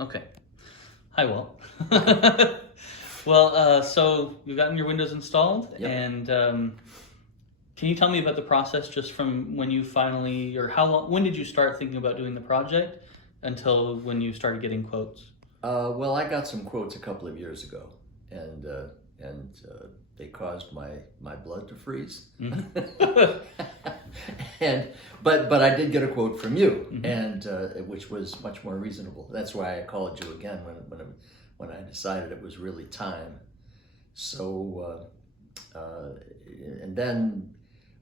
Okay. Hi, Walt. Well, so you've gotten your windows installed, Yep. and can you tell me about the process just from when you finally, or how long, when did you start thinking about doing the project until when you started getting quotes? Well, I got some quotes a couple of years ago, and they caused my blood to freeze. Mhm. and but I did get a quote from you, Mhm. and which was much more reasonable. That's why I called you again when I decided it was really time. So and then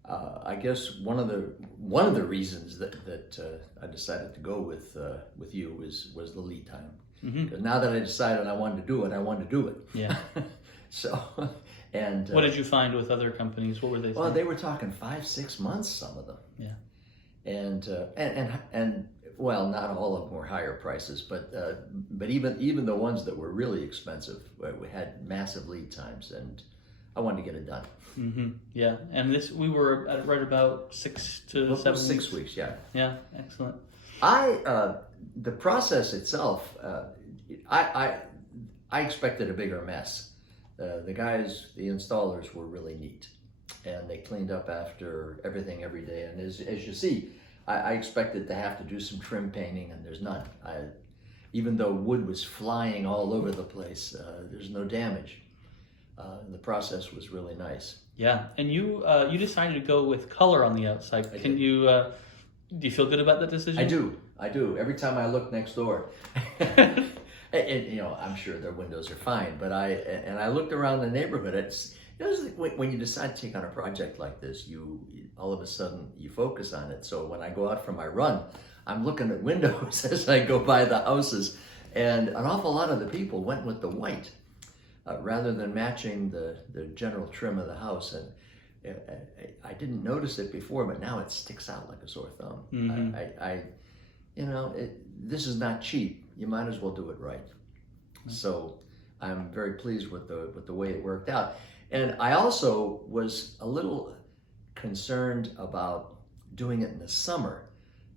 I guess one of the reasons that I decided to go with you was the lead time. Mhm. Because now that I decided I wanted to do it, I wanted to do it. Yeah. So, and What did you find with other companies? What were they well, saying? they were talking 5-6 months, some of them, Yeah. and well, not all of them were higher prices, but even the ones that were really expensive we had massive lead times, and I wanted to get it done. Mm-hmm. Yeah. And this, we were at right about 6 to Well, 7 6 weeks. weeks, yeah. Yeah. Excellent. The process itself, I expected a bigger mess. The guys, the installers, were really neat, and they cleaned up after everything every day. And as you see, I expected to have to do some trim painting, and there's none. Even though wood was flying all over the place, there's no damage. The process was really nice. Yeah. And you decided to go with color on the outside. I Can did. you do you feel good about that decision? I do. Every time I look next door, and I'm sure their windows are fine, but I looked around the neighborhood. It's when you decide to take on a project like this, you all of a sudden you focus on it. So when I go out for my run, I'm looking at windows as I go by the houses, and an awful lot of the people went with the white rather than matching the general trim of the house. And I didn't notice it before, but now it sticks out like a sore thumb. Mhm. This is not cheap. You might as well do it right. So I'm very pleased with the way it worked out. And I also was a little concerned about doing it in the summer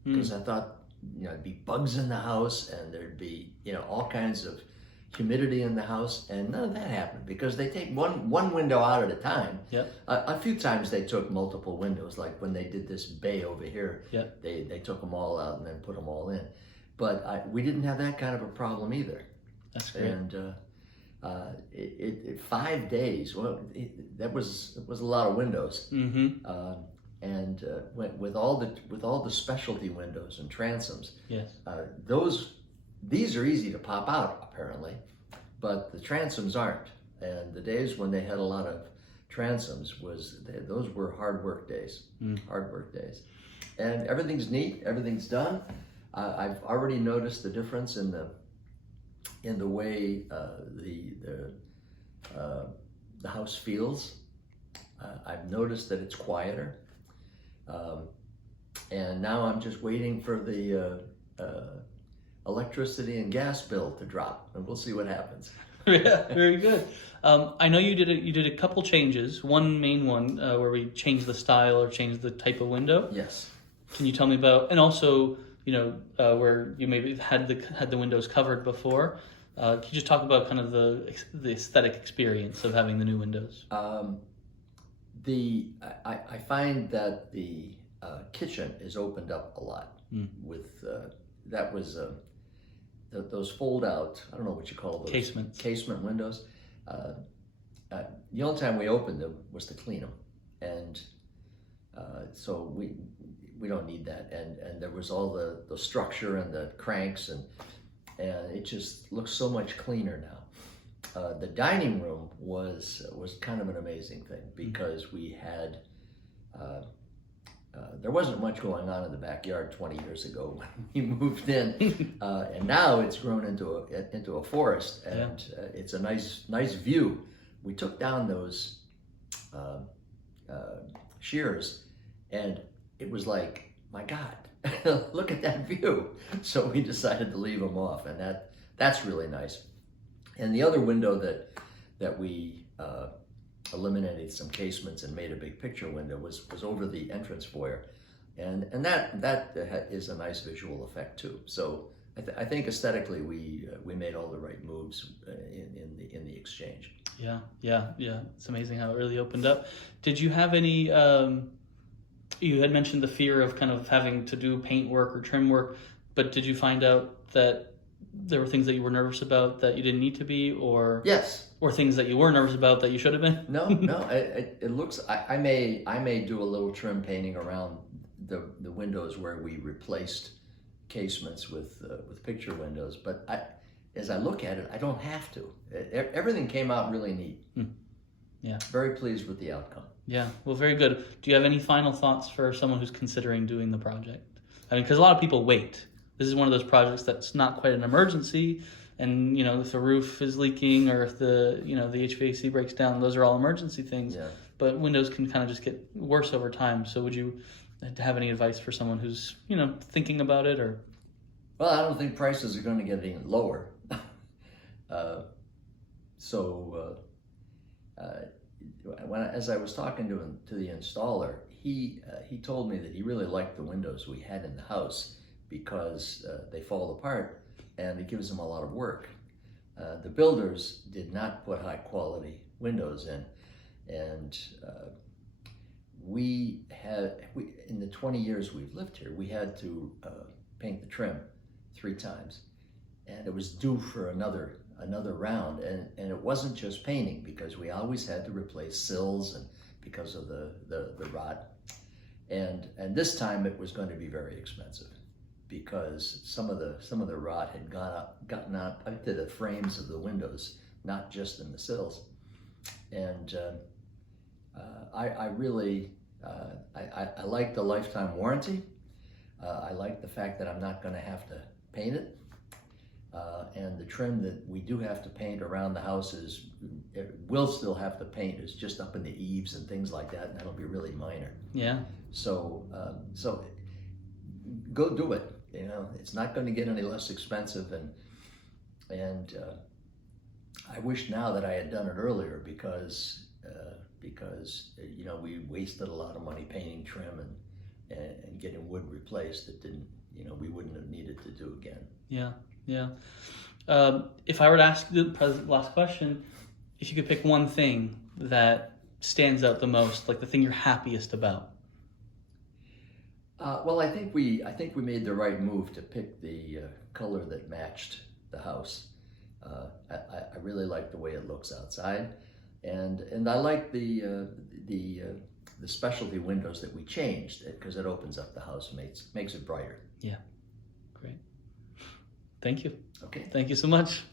because I thought, there'd be bugs in the house and there'd be, all kinds of humidity in the house, and none of that happened because they take one window out at a time. Yep. A few times they took multiple windows, like when they did this bay over here. Yep. They took them all out and then put them all in. But we didn't have that kind of a problem either. That's great. And 5 days. Well, that was a lot of windows. Mm-hmm. With all the specialty windows and transoms. Yes. These are easy to pop out, apparently, but the transoms aren't. And the days when they had a lot of transoms those were hard work days. Hard work days. And everything's neat. Everything's done. I've already noticed the difference in the way the house feels. I've noticed that it's quieter. And now I'm just waiting for the electricity and gas bill to drop, and we'll see what happens. Yeah, very good. I know you did a couple changes. One main one where we changed the style or changed the type of window. Yes. Can you tell me about? And also, where you maybe had the windows covered before. Can you just talk about kind of the aesthetic experience of having the new windows? I find that the kitchen is opened up a lot with that was those fold out. I don't know what you call those casement windows. The only time we opened them was to clean them, and so we don't need that. And there was all the structure and the cranks, and it just looks so much cleaner now. The dining room was kind of an amazing thing because we had there wasn't much going on in the backyard 20 years ago when we moved in, and now it's grown into a forest, and it's a nice view. We took down those shears, and it was like, my God, look at that view. So we decided to leave them off, and that's really nice. And the other window that we eliminated some casements and made a big picture window was over the entrance foyer, and that is a nice visual effect too. So I think aesthetically we made all the right moves in the exchange. Yeah. It's amazing how it really opened up. Did you have any? You had mentioned the fear of kind of having to do paint work or trim work, but did you find out that there were things that you were nervous about that you didn't need to be, or yes, or things that you were nervous about that you should have been? No. It looks. I may do a little trim painting around the windows where we replaced casements with picture windows, but as I look at it, I don't have to. Everything came out really neat. Yeah. Very pleased with the outcome. Yeah, well, very good. Do you have any final thoughts for someone who's considering doing the project? I mean, because a lot of people wait. This is one of those projects that's not quite an emergency, and if the roof is leaking or if the the HVAC breaks down, those are all emergency things. Yeah. But windows can kind of just get worse over time. So would you have any advice for someone who's thinking about it? Or well, I don't think prices are going to get any lower. As I was talking to the installer, he told me that he really liked the windows we had in the house because they fall apart and it gives them a lot of work. The builders did not put high quality windows in, and in the 20 years we've lived here, we had to paint the trim 3 times, and it was due for another round, and it wasn't just painting, because we always had to replace sills and because of the rot, and this time it was going to be very expensive because some of the rot had gotten up into the frames of the windows, not just in the sills. And I really like the lifetime warranty. I like the fact that I'm not going to have to paint it. And the trim that we do have to paint around the house we'll still have to paint. It's just up in the eaves and things like that, and that'll be really minor. Yeah. So go do it. It's not going to get any less expensive, and I wish now that I had done it earlier because we wasted a lot of money painting trim and getting wood replaced that didn't we wouldn't have needed to do again. Yeah. If I were to ask the last question, if you could pick one thing that stands out the most, like the thing you're happiest about. Well, I think we made the right move to pick the color that matched the house. I really like the way it looks outside, and I like the specialty windows that we changed because it opens up the house and makes it brighter. Yeah, great. Thank you. Okay. Thank you so much.